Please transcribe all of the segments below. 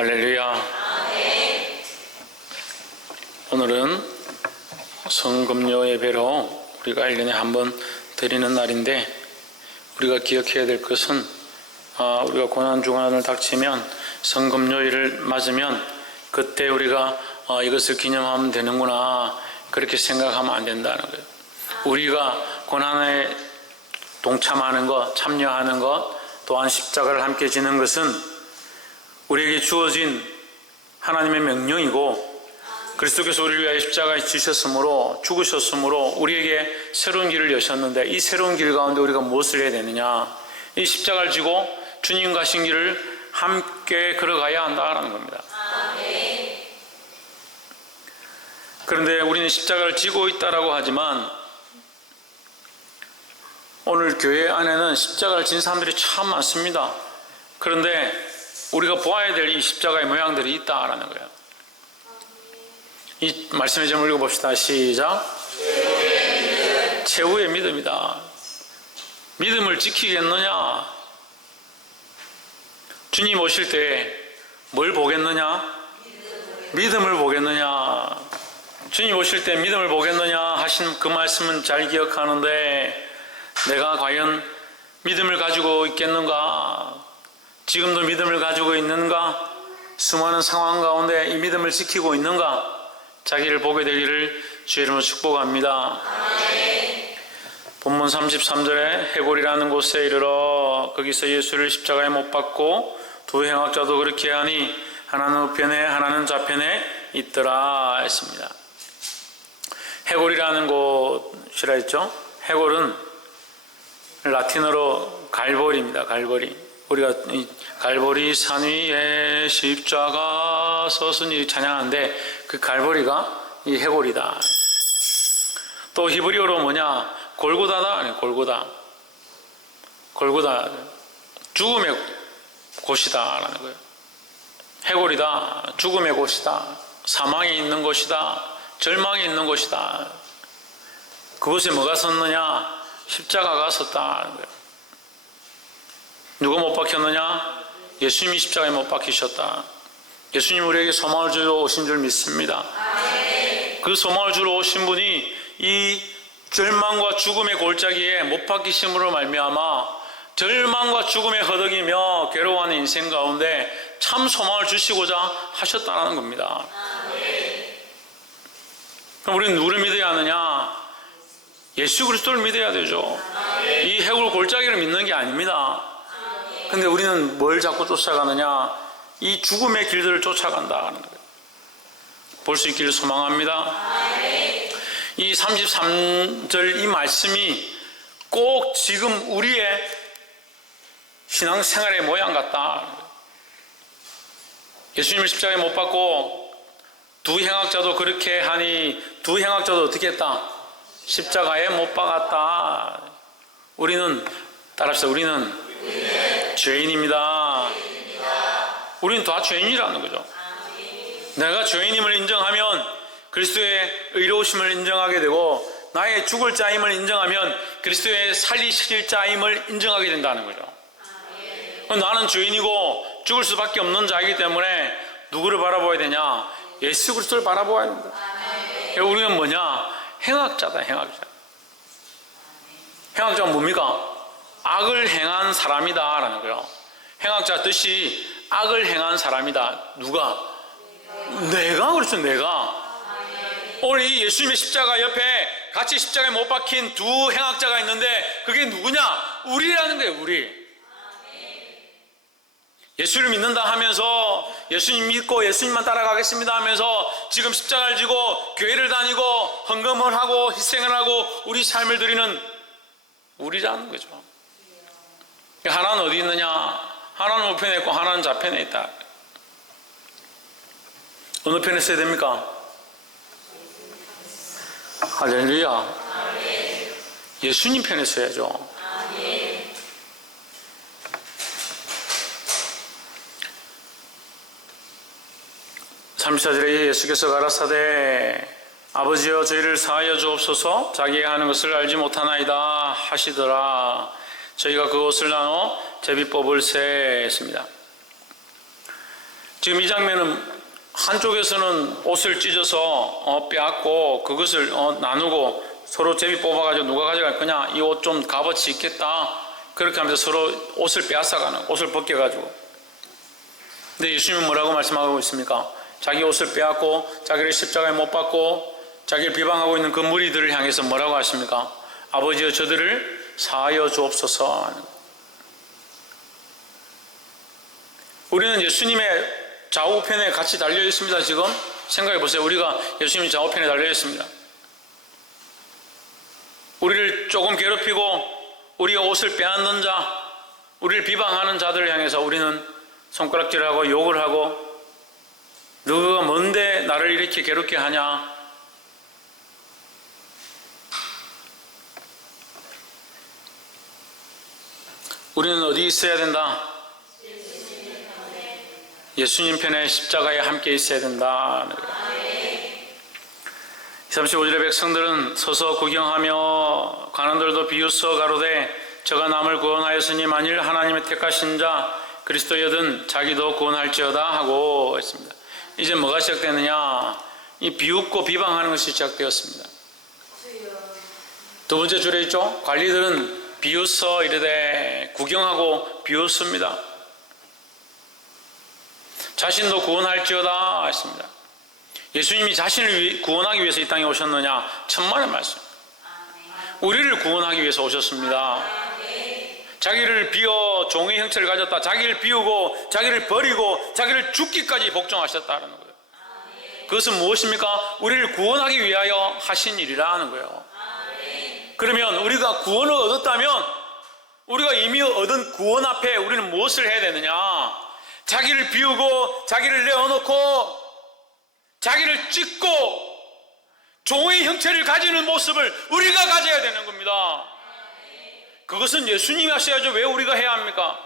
할렐루야. 오늘은 성금요 예배로 우리가 1년에 한 번 드리는 날인데, 우리가 기억해야 될 것은 우리가 고난주간을 닥치면 성금요일을 맞으면 그때 우리가 이것을 기념하면 되는구나, 그렇게 생각하면 안 된다는 거예요. 우리가 고난에 동참하는 것, 참여하는 것, 또한 십자가를 함께 지는 것은 우리에게 주어진 하나님의 명령이고, 그리스도께서 우리를 위하여 십자가에 지셨으므로, 죽으셨으므로 우리에게 새로운 길을 여셨는데, 이 새로운 길 가운데 우리가 무엇을 해야 되느냐? 이 십자가를 지고 주님 가신 길을 함께 걸어가야 한다라는 겁니다. 그런데 우리는 십자가를 지고 있다라고 하지만, 오늘 교회 안에는 십자가를 진 사람들이 참 많습니다. 그런데 우리가 보아야 될 이 십자가의 모양들이 있다라는 거예요. 이 말씀을 좀 읽어봅시다. 시작. 최후의 믿음이다. 믿음을 지키겠느냐? 주님 오실 때 뭘 보겠느냐? 믿음을 보겠느냐? 주님 오실 때 믿음을 보겠느냐 하신 그 말씀은 잘 기억하는데, 내가 과연 믿음을 가지고 있겠는가? 지금도 믿음을 가지고 있는가? 수많은 상황 가운데 이 믿음을 지키고 있는가? 자기를 보게 되기를 주의 이름으로 축복합니다. 본문 33절에 해골이라는 곳에 이르러 거기서 예수를 십자가에 못 박고 두 행악자도 그렇게 하니 하나는 우편에 하나는 좌편에 있더라 했습니다. 해골이라는 곳이라 했죠. 해골은 라틴어로 갈보리입니다. 갈보리. 우리가 이 갈보리 산 위에 십자가 서순이 찬양하는데, 그 갈보리가 이 해골이다. 또 히브리어로 뭐냐? 골고다다. 아니, 골고다. 골고다. 죽음의 곳이다 라는 거예요. 해골이다. 죽음의 곳이다. 사망이 있는 곳이다. 절망이 있는 곳이다. 그곳에 뭐가 섰느냐? 십자가가 섰다는 거예요. 누가 못 박혔느냐? 예수님이 십자가에 못 박히셨다. 예수님 우리에게 소망을 주러 오신 줄 믿습니다. 그 소망을 주러 오신 분이 이 절망과 죽음의 골짜기에 못 박히심으로 말미암아 절망과 죽음에 허덕이며 괴로워하는 인생 가운데 참 소망을 주시고자 하셨다는 겁니다. 그럼 우리는 누구를 믿어야 하느냐? 예수 그리스도를 믿어야 되죠. 이 해골 골짜기를 믿는 게 아닙니다. 근데 우리는 뭘 자꾸 쫓아가느냐? 이 죽음의 길들을 쫓아간다는 거예요. 볼 수 있기를 소망합니다. 이 33절 이 말씀이 꼭 지금 우리의 신앙생활의 모양 같다. 예수님을 십자가에 못 박고 두 행악자도 그렇게 하니 두 행악자도 어떻게 했다? 십자가에 못 박았다. 우리는 따라합시다. 우리는 죄인입니다. 우리는 다 죄인이라는 거죠. 내가 죄인임을 인정하면 그리스도의 의로우심을 인정하게 되고, 나의 죽을 자임을 인정하면 그리스도의 살리실 자임을 인정하게 된다는 거죠. 나는 죄인이고 죽을 수밖에 없는 자이기 때문에 누구를 바라봐야 되냐? 예수 그리스도를 바라봐야 합니다. 우리는 뭐냐? 행악자다. 행악자. 행악자가 뭡니까? 악을 행한 사람이다 라는 거예요. 행악자 뜻이 악을 행한 사람이다. 누가? 내가. 그렇죠. 내가. 오늘 이 예수님의 십자가 옆에 같이 십자가에 못 박힌 두 행악자가 있는데, 그게 누구냐? 우리라는 거예요. 우리. 예수를 믿는다 하면서, 예수님 믿고 예수님만 따라가겠습니다 하면서 지금 십자가를 지고 교회를 다니고 헌금을 하고 희생을 하고 우리 삶을 드리는 우리라는 거죠. 하나는 어디 있느냐? 하나는 우편에 있고 하나는 좌편에 있다. 어느 편에 써야 됩니까? 할렐루야. 예수님 편에 써야죠. 34절에 예수께서 가라사대 아버지여 저희를 사하여 주옵소서, 자기가 하는 것을 알지 못하나이다 하시더라. 저희가 그것을 나눠 제비뽑을 세 했습니다. 지금 이 장면은 한쪽에서는 옷을 찢어서 빼앗고 그것을 나누고 서로 제비 뽑아가지고 누가 가져갈 거냐, 이 옷 좀 값어치 있겠다, 그렇게 하면서 서로 옷을 빼앗아가는, 옷을 벗겨가지고. 근데 예수님은 뭐라고 말씀하고 있습니까? 자기 옷을 빼앗고 자기를 십자가에 못 박고 자기를 비방하고 있는 그 무리들을 향해서 뭐라고 하십니까? 아버지여 저들을 사하여 주옵소서. 우리는 예수님의 좌우편에 같이 달려 있습니다. 지금 생각해 보세요. 우리가 예수님 좌우편에 달려 있습니다. 우리를 조금 괴롭히고 우리가 옷을 빼앗는 자, 우리를 비방하는 자들을 향해서 우리는 손가락질하고 욕을 하고, 너가 뭔데 나를 이렇게 괴롭게 하냐? 우리는 어디 있어야 된다? 예수님 편에 십자가에 함께 있어야 된다. 35절의 백성들은 서서 구경하며 관원들도 비웃어 가로되 저가 남을 구원하였으니 만일 하나님의 택하신 자 그리스도여든 자기도 구원할지어다 하고 했습니다. 이제 뭐가 시작되느냐? 이 비웃고 비방하는 것이 시작되었습니다. 두 번째 줄에 있죠. 관리들은 비웃어 이르되, 구경하고 비웃습니다. 자신도 구원할지어다 했습니다. 예수님이 자신을 구원하기 위해서 이 땅에 오셨느냐? 천만의 말씀. 우리를 구원하기 위해서 오셨습니다. 자기를 비워 종의 형체를 가졌다, 자기를 비우고 자기를 버리고 자기를 죽기까지 복종하셨다는 거예요. 그것은 무엇입니까? 우리를 구원하기 위하여 하신 일이라는 거예요. 그러면 우리가 구원을 얻었다면, 우리가 이미 얻은 구원 앞에 우리는 무엇을 해야 되느냐? 자기를 비우고 자기를 내어놓고 자기를 찢고 종의 형체를 가지는 모습을 우리가 가져야 되는 겁니다. 그것은 예수님이 하셔야죠. 왜 우리가 해야 합니까?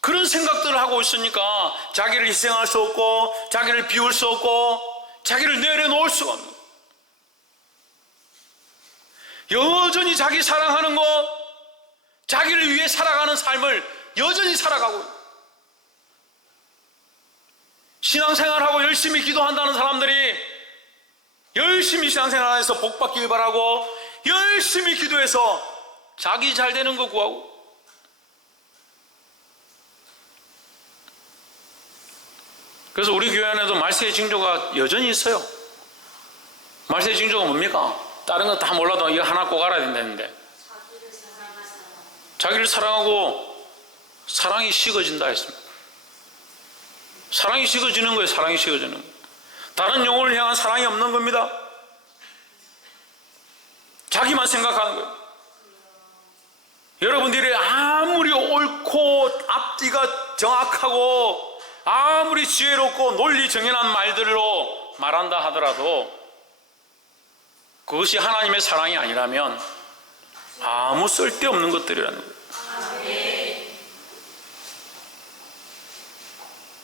그런 생각들을 하고 있으니까 자기를 희생할 수 없고 자기를 비울 수 없고 자기를 내려놓을 수가 없는 거예요. 여전히 자기 사랑하는 것, 자기를 위해 살아가는 삶을 여전히 살아가고 있어요. 신앙생활하고 열심히 기도한다는 사람들이 열심히 신앙생활해서 복받기를 바라고 열심히 기도해서 자기 잘 되는 거 구하고, 그래서 우리 교회 안에도 말세의 징조가 여전히 있어요. 말세의 징조가 뭡니까? 다른 거 다 몰라도 이거 하나 꼭 알아야 된다는데, 자기를 사랑하고 사랑이 식어진다 했습니다. 사랑이 식어지는 거예요. 사랑이 식어지는 거예요. 다른 영혼을 향한 사랑이 없는 겁니다. 자기만 생각하는 거예요. 여러분들이 아무리 옳고 앞뒤가 정확하고 아무리 지혜롭고 논리 정연한 말들로 말한다 하더라도 그것이 하나님의 사랑이 아니라면 아무 쓸데없는 것들이라는 거예요.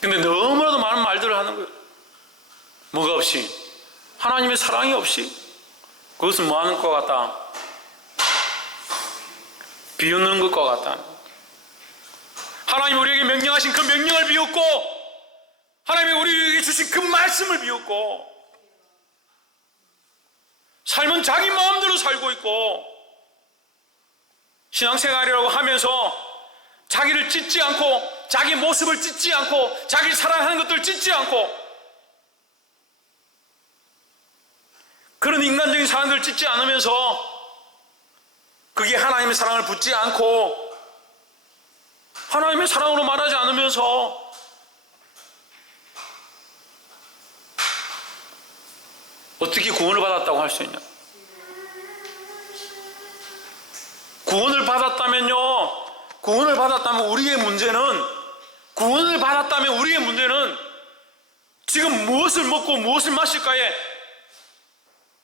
근데 너무나도 많은 말들을 하는 거예요. 뭐가 없이? 하나님의 사랑이 없이. 그것은 뭐 하는 것 같다? 비웃는 것과 같다. 하나님 우리에게 명령하신 그 명령을 비웃고, 하나님이 우리에게 주신 그 말씀을 비웃고, 삶은 자기 마음대로 살고 있고, 신앙생활이라고 하면서 자기를 찢지 않고, 자기 모습을 찢지 않고, 자기 사랑하는 것들을 찢지 않고, 그런 인간적인 사랑들을 찢지 않으면서 그게 하나님의 사랑을 붙지 않고 하나님의 사랑으로 말하지 않으면서 어떻게 구원을 받았다고 할 수 있냐? 구원을 받았다면 우리의 문제는 지금 무엇을 먹고 무엇을 마실까에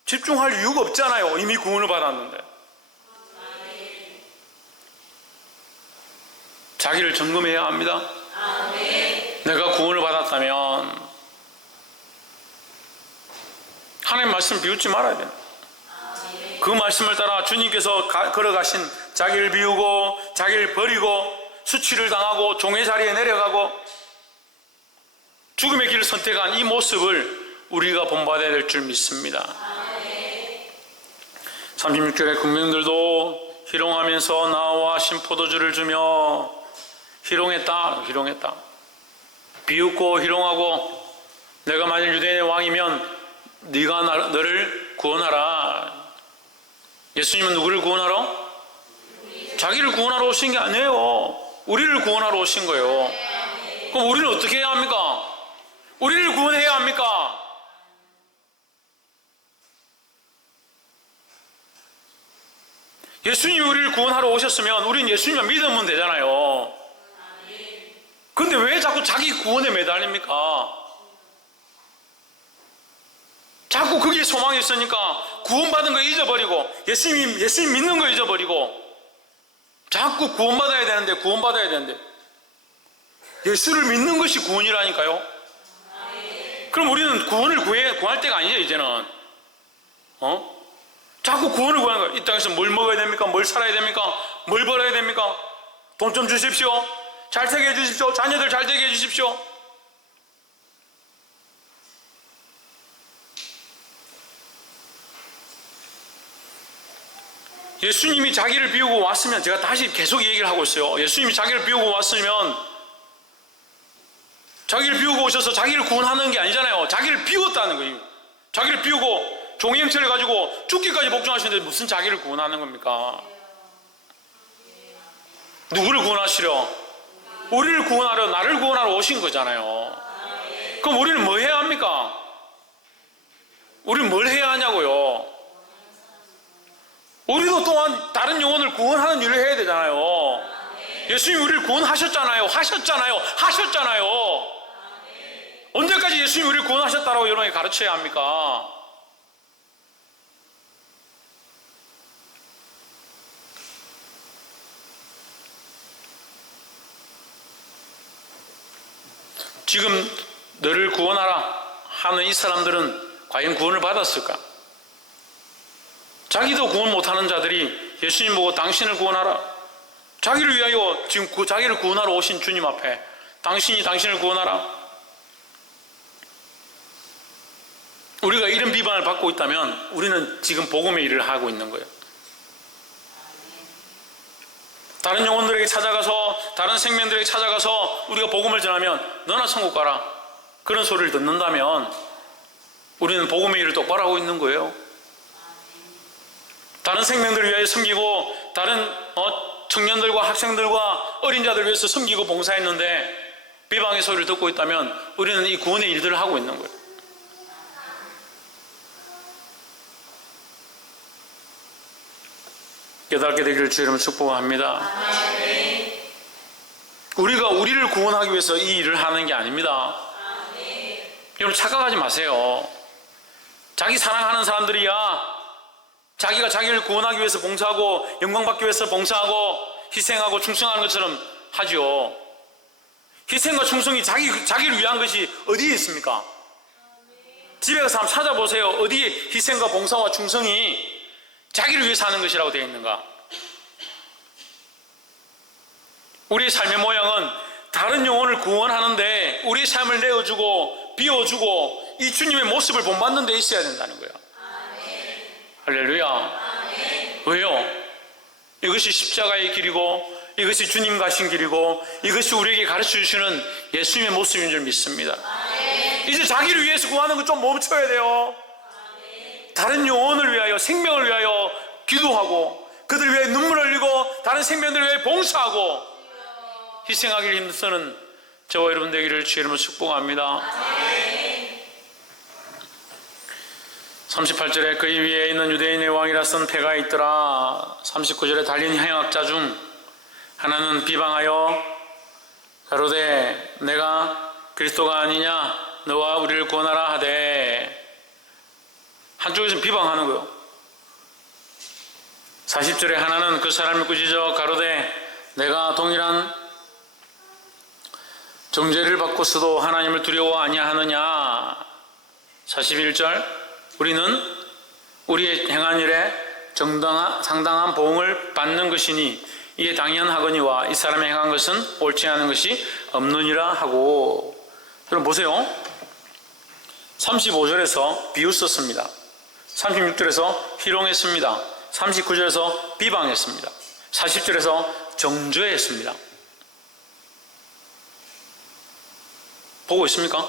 집중할 이유가 없잖아요. 이미 구원을 받았는데. 자기를 점검해야 합니다. 내가 구원을 받았다면 하나님 말씀 비웃지 말아야 돼요. 그 말씀을 따라 주님께서 걸어가신 자기를 비우고 자기를 버리고 수치를 당하고 종의 자리에 내려가고 죽음의 길을 선택한 이 모습을 우리가 본받아야 될 줄 믿습니다. 36절에 군병들도 희롱하면서 나와 신포도주를 주며 희롱했다. 비웃고 희롱하고, 내가 만일 유대인의 왕이면 네가 너를 구원하라. 예수님은 누구를 구원하러? 자기를 구원하러 오신 게 아니에요. 우리를 구원하러 오신 거예요. 그럼 우리는 어떻게 해야 합니까? 우리를 구원해야 합니까? 예수님이 우리를 구원하러 오셨으면 우리는 예수님만 믿으면 되잖아요. 그런데 왜 자꾸 자기 구원에 매달립니까? 자꾸 그게 소망이 있으니까 구원받은 거 잊어버리고, 예수님 믿는 거 잊어버리고, 자꾸 구원받아야 되는데 예수를 믿는 것이 구원이라니까요. 그럼 우리는 구원을 구할 때가 아니죠, 이제는. 자꾸 구원을 구하는 거예요. 이 땅에서 뭘 먹어야 됩니까? 뭘 살아야 됩니까? 뭘 벌어야 됩니까? 돈 좀 주십시오. 잘 되게 해주십시오. 자녀들 잘 되게 해주십시오. 예수님이 자기를 비우고 왔으면, 제가 다시 계속 얘기를 하고 있어요. 예수님이 자기를 비우고 왔으면, 자기를 비우고 오셔서 자기를 구원하는 게 아니잖아요. 자기를 비웠다는 거예요. 자기를 비우고 종의 형체를 가지고 죽기까지 복종하시는데 무슨 자기를 구원하는 겁니까? 누구를 구원하시려? 우리를 구원하려, 나를 구원하러 오신 거잖아요. 그럼 우리는 뭐 해야 합니까? 우리는 뭘 해야 하냐고요? 우리도 또한 다른 영혼을 구원하는 일을 해야 되잖아요. 예수님이 우리를 구원하셨잖아요. 하셨잖아요. 언제까지 예수님이 우리를 구원하셨다고 여러분이 가르쳐야 합니까? 지금 너를 구원하라 하는 이 사람들은 과연 구원을 받았을까? 자기도 구원 못하는 자들이 예수님 보고 당신을 구원하라, 자기를 위하여 지금 자기를 구원하러 오신 주님 앞에 당신이 당신을 구원하라. 우리가 이런 비방을 받고 있다면 우리는 지금 복음의 일을 하고 있는 거예요. 다른 영혼들에게 찾아가서, 다른 생명들에게 찾아가서 우리가 복음을 전하면 너나 천국 가라, 그런 소리를 듣는다면 우리는 복음의 일을 똑바로 하고 있는 거예요. 다른 생명들을 위하여 섬기고, 다른 청년들과 학생들과 어린 자들을 위해서 섬기고 봉사했는데 비방의 소리를 듣고 있다면 우리는 이 구원의 일들을 하고 있는 거예요. 깨닫게 되기를 주 이름으로 축복합니다. 우리가 우리를 구원하기 위해서 이 일을 하는 게 아닙니다. 여러분 착각하지 마세요. 자기 사랑하는 사람들이야 자기가 자기를 구원하기 위해서 봉사하고 영광받기 위해서 봉사하고 희생하고 충성하는 것처럼 하죠. 희생과 충성이 자기를 위한 것이 어디에 있습니까? 집에 가서 한번 찾아보세요. 어디에 희생과 봉사와 충성이 자기를 위해서 하는 것이라고 되어 있는가? 우리의 삶의 모양은 다른 영혼을 구원하는데 우리의 삶을 내어주고 비워주고 이 주님의 모습을 본받는 데 있어야 된다는 거예요. 할렐루야. 왜요? 이것이 십자가의 길이고 이것이 주님 가신 길이고 이것이 우리에게 가르쳐 주시는 예수님의 모습인 줄 믿습니다. 이제 자기를 위해서 구하는 거 좀 멈춰야 돼요. 다른 영혼을 위하여, 생명을 위하여 기도하고 그들을 위하여 눈물 흘리고 다른 생명들을 위하여 봉사하고 희생하기를 힘쓰는 저와 여러분 되기를 주의 이름으로 축복합니다. 38절에 그의 위에 있는 유대인의 왕이라 쓴 패가 있더라. 39절에 달린 행악자 중 하나는 비방하여 가로되 내가 그리스도가 아니냐 너와 우리를 구원하라 하되, 한쪽에서는 비방하는 거예요. 40절에 하나는 그 사람을 꾸짖어 가로되 내가 동일한 정죄를 받고서도 하나님을 두려워 아니하느냐. 41절 우리는 우리의 행한 일에 상당한 보응을 받는 것이니 이에 당연하거니와 이 사람이 행한 것은 옳지 않은 것이 없느니라 하고, 여러분 보세요. 35절에서 비웃었습니다. 36절에서 희롱했습니다. 39절에서 비방했습니다. 40절에서 정죄했습니다. 보고 있습니까?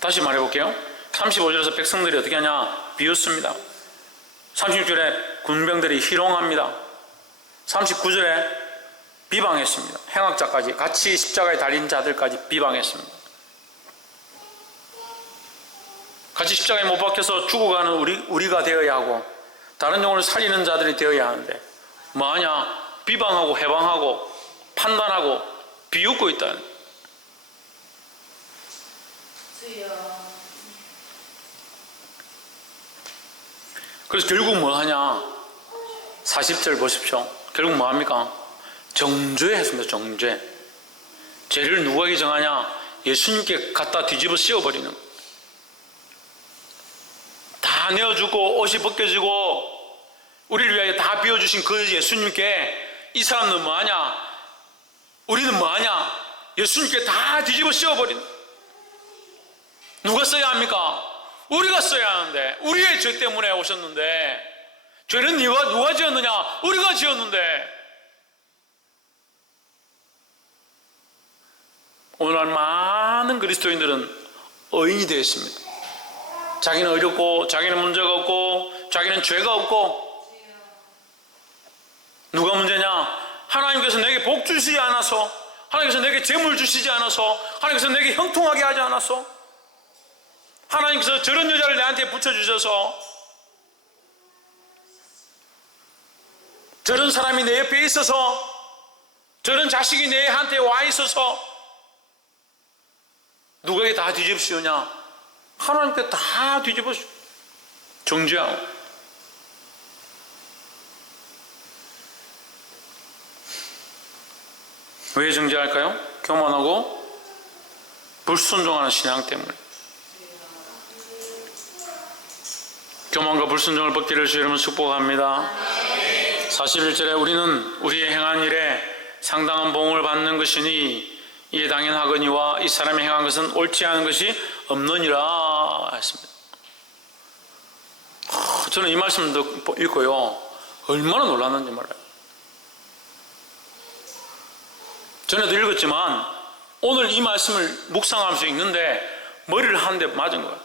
다시 말해볼게요. 35절에서 백성들이 어떻게 하냐? 비웃습니다. 36절에 군병들이 희롱합니다. 39절에 비방했습니다. 행악자까지, 같이 십자가에 달린 자들까지 비방했습니다. 같이 십자가에 못 박혀서 죽어가는 우리가 되어야 하고 다른 영혼을 살리는 자들이 되어야 하는데 뭐하냐? 비방하고 해방하고 판단하고 비웃고 있다. 그래서 결국 뭐하냐? 40절 보십시오. 결국 뭐합니까? 정죄했습니다. 정죄. 죄를 누구에게 정하냐? 예수님께 갖다 뒤집어 씌워버리는. 다 내어주고 옷이 벗겨지고 우리를 위하여 다 비워주신 그 예수님께 이 사람은 뭐하냐? 우리는 뭐하냐? 예수님께 다 뒤집어 씌워버린. 누가 써야 합니까? 우리가 써야 하는데, 우리의 죄 때문에 오셨는데, 죄는 누가 지었느냐? 우리가 지었는데. 오늘날 많은 그리스도인들은 의인이 되었습니다. 자기는 어렵고, 자기는 문제가 없고, 자기는 죄가 없고. 누가 문제냐? 하나님께서 내게 복 주시지 않아서, 하나님께서 내게 재물 주시지 않아서, 하나님께서 내게 형통하게 하지 않아서, 하나님께서 저런 여자를 내한테 붙여주셔서, 저런 사람이 내 옆에 있어서, 저런 자식이 내한테 와 있어서, 누구에게 다 뒤집으시오냐? 하나님께 다 뒤집으시오. 정죄하고. 왜 정죄할까요? 교만하고 불순종하는 신앙 때문에. 교만과 불순종을 벗기를 주 여러분 축복합니다. 41절에 우리는 우리의 행한 일에 상당한 보응을 받는 것이니 이에 당연하거니와 이 사람이 행한 것은 옳지 않은 것이 없느니라 했습니다. 저는 이 말씀을 듣고 읽고요, 얼마나 놀랐는지 몰라요. 전에도 읽었지만 오늘 이 말씀을 묵상하면서 읽는데 머리를 한 대 맞은 것 같아요.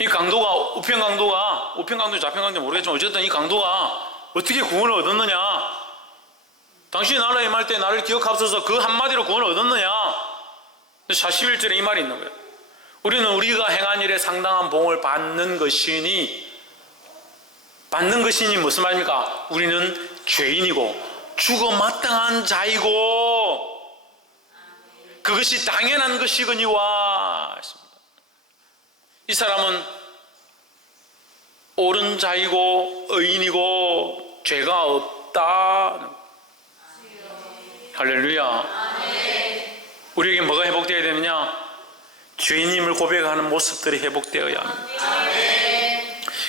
이 강도가, 우편 강도인지 좌편 강도인지 모르겠지만 어쨌든 이 강도가 어떻게 구원을 얻었느냐? 당신이 나를 임할 때 나를 기억하소서, 그 한마디로 구원을 얻었느냐? 41절에 이 말이 있는 거예요. 우리는 우리가 행한 일에 상당한 보응을 받는 것이니 무슨 말입니까? 우리는 죄인이고 죽어 마땅한 자이고 그것이 당연한 것이거니와 했습니다. 이 사람은 옳은 자이고 의인이고 죄가 없다. 할렐루야. 우리에게 뭐가 회복되어야 되느냐? 죄인임을 고백하는 모습들이 회복되어야 합니다.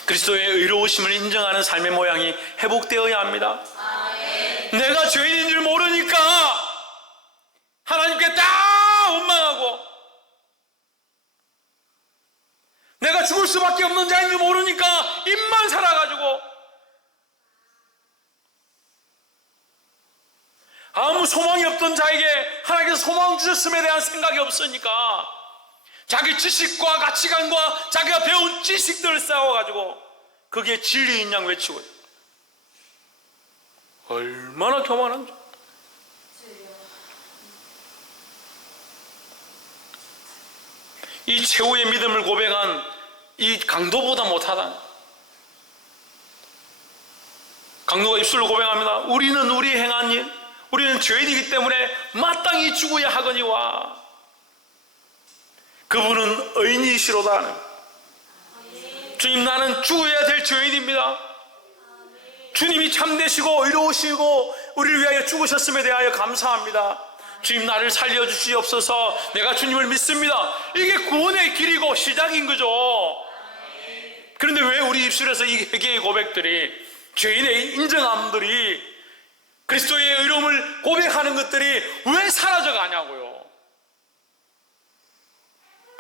그리스도의 의로우심을 인정하는 삶의 모양이 회복되어야 합니다. 내가 죄인인 줄 모르니까 하나님께 다 원망하고, 내가 죽을 수밖에 없는 자인 줄 모르니까 입만 살아가지고 아무 소망이 없던 자에게 하나님께서 소망 주셨음에 대한 생각이 없으니까 자기 지식과 가치관과 자기가 배운 지식들을 쌓아가지고 거기에 진리인 양 외치고 있어요. 얼마나 교만한지. 이 최후의 믿음을 고백한 이 강도보다 못하다. 강도가 입술로 고백합니다. 우리는 우리 행한 일, 우리는 죄인이기 때문에 마땅히 죽어야 하거니와 그분은 의인이시로다. 주님, 나는 죽어야 될 죄인입니다. 주님이 참되시고 의로우시고 우리를 위하여 죽으셨음에 대하여 감사합니다. 주님, 나를 살려주시옵소서. 내가 주님을 믿습니다. 이게 구원의 길이고 시작인 거죠. 그런데 왜 우리 입술에서 이 회개의 고백들이, 죄인의 인정함들이, 그리스도의 의로움을 고백하는 것들이 왜 사라져 가냐고요.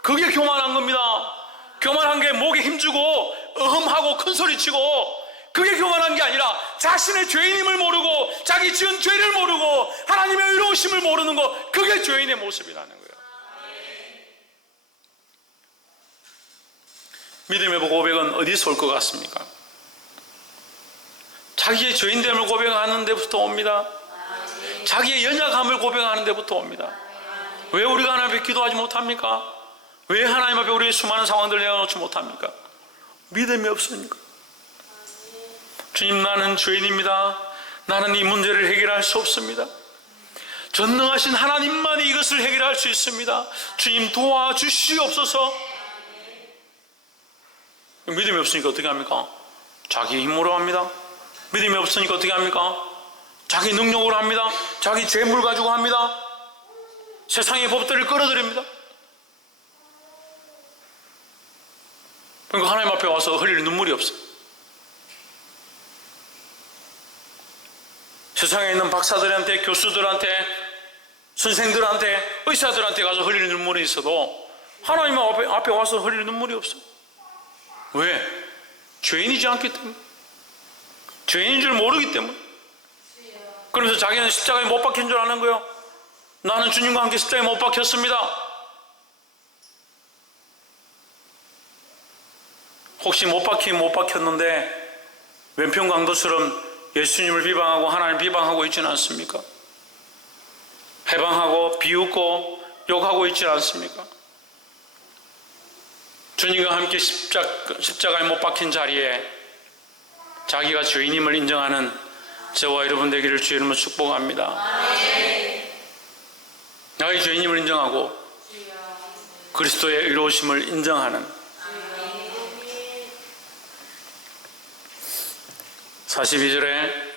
그게 교만한 겁니다. 교만한 게 목에 힘주고 어흠하고 큰소리치고, 그게 교만한 게 아니라 자신의 죄인임을 모르고 자기 지은 죄를 모르고 하나님의 의로우심을 모르는 것, 그게 죄인의 모습이라는 거예요. 믿음의 고백은 어디서 올 것 같습니까? 자기의 죄인됨을 고백하는 데부터 옵니다. 자기의 연약함을 고백하는 데부터 옵니다. 왜 우리가 하나님 앞에 기도하지 못합니까? 왜 하나님 앞에 우리의 수많은 상황들을 내어놓지 못합니까? 믿음이 없으니까. 주님, 나는 죄인입니다. 나는 이 문제를 해결할 수 없습니다. 전능하신 하나님만이 이것을 해결할 수 있습니다. 주님, 도와주시옵소서. 믿음이 없으니까 어떻게 합니까? 자기 힘으로 합니다. 믿음이 없으니까 어떻게 합니까? 자기 능력으로 합니다. 자기 재물 가지고 합니다. 세상의 법들을 끌어들입니다. 그러니까 하나님 앞에 와서 흘릴 눈물이 없어요. 세상에 있는 박사들한테, 교수들한테, 선생들한테, 의사들한테 가서 흘릴 눈물이 있어도 하나님 앞에 와서 흘릴 눈물이 없어요. 왜? 죄인이지 않기 때문에. 죄인인 줄 모르기 때문에. 그러면서 자기는 십자가에 못 박힌 줄 아는 거예요. 나는 주님과 함께 십자가에 못 박혔습니다. 혹시 못 박혔는데 왼편강도처럼 예수님을 비방하고 하나님을 비방하고 있지는 않습니까? 해방하고 비웃고 욕하고 있지는 않습니까? 주님과 함께 십자가에 못 박힌 자리에 자기가 죄인임을 인정하는 저와 여러분 되기를 주의 이름으로 축복합니다. 나의 죄인임을 인정하고 그리스도의 의로우심을 인정하는 42절에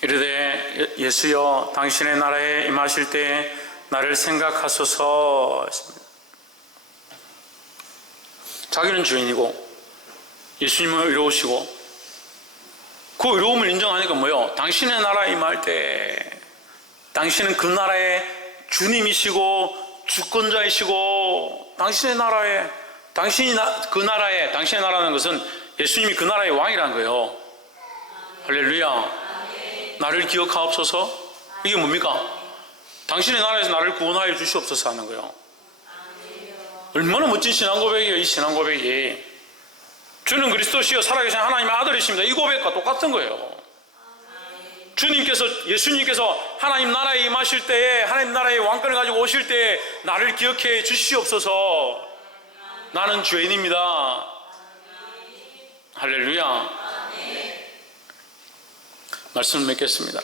이르되 예수여 당신의 나라에 임하실 때에 나를 생각하소서 했습니다. 자기는 죄인이고 예수님은 의로우시고 그 의로움을 인정하니까 뭐요? 당신의 나라에 임할 때 당신은 그 나라의 주님이시고 주권자이시고 당신의 나라에 당신의 나라라는 것은 예수님이 그 나라의 왕이라는 거예요. 할렐루야. 나를 기억하옵소서. 이게 뭡니까? 당신의 나라에서 나를 구원하여 주시옵소서 하는 거예요. 얼마나 멋진 신앙 고백이에요. 이 신앙 고백이. 주는 그리스도시요 살아계신 하나님의 아들이십니다. 이 고백과 똑같은 거예요. 예수님께서 하나님 나라에 임하실 때에, 하나님 나라의 왕권을 가지고 오실 때에 나를 기억해 주시옵소서. 나는 죄인입니다. 할렐루야. 말씀을 맺겠습니다.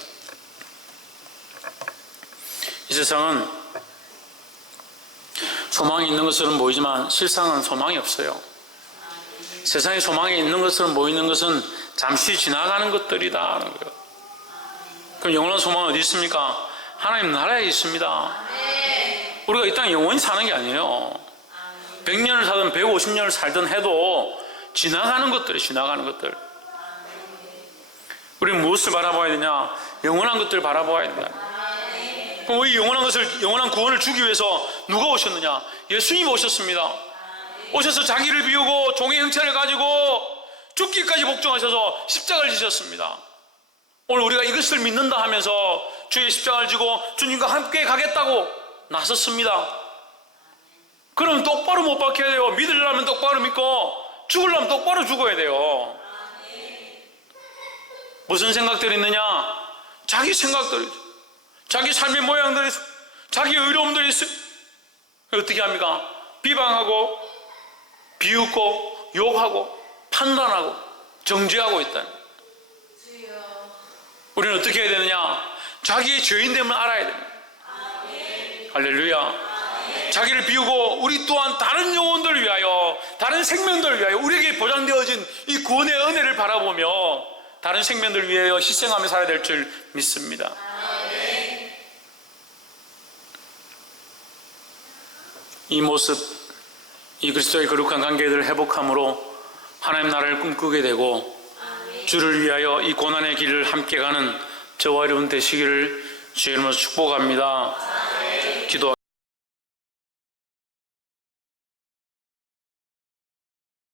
이 세상은 소망이 있는 것처럼 보이지만 실상은 소망이 없어요. 세상에 소망이 있는 것처럼 보이는 것은 잠시 지나가는 것들이다 하는 거예요. 그럼 영원한 소망은 어디 있습니까? 하나님 나라에 있습니다. 우리가 이 땅에 영원히 사는 게 아니에요. 100년을 살든 150년을 살든 해도 지나가는 것들이 지나가는 것들. 우리는 무엇을 바라봐야 되냐? 영원한 것들을 바라봐야 된다. 그럼 이 영원한 구원을 주기 위해서 누가 오셨느냐? 예수님이 오셨습니다. 오셔서 자기를 비우고 종의 형체를 가지고 죽기까지 복종하셔서 십자가를 지셨습니다. 오늘 우리가 이것을 믿는다 하면서 주의 십자가를 지고 주님과 함께 가겠다고 나섰습니다. 그럼 똑바로 못 박혀야 돼요. 믿으려면 똑바로 믿고 죽으려면 똑바로 죽어야 돼요. 무슨 생각들이 있느냐? 자기 생각들이, 자기 삶의 모양들이, 자기 의로움들이 있어요. 어떻게 합니까? 비방하고 비웃고 욕하고 판단하고 정죄하고 있다. 우리는 어떻게 해야 되느냐? 자기의 죄인됨을 알아야 됩니다. 할렐루야. 자기를 비우고 우리 또한 다른 영혼들을 위하여, 다른 생명들을 위하여 우리에게 보장되어진 이 구원의 은혜를 바라보며 다른 생명들을 위하여 희생하며 살아야 될 줄 믿습니다. 이 모습, 이 그리스도의 거룩한 관계들을 회복함으로 하나님 나라를 꿈꾸게 되고 주를 위하여 이 고난의 길을 함께 가는 저와 여러분 되시기를 주의 이름으로 축복합니다. 기도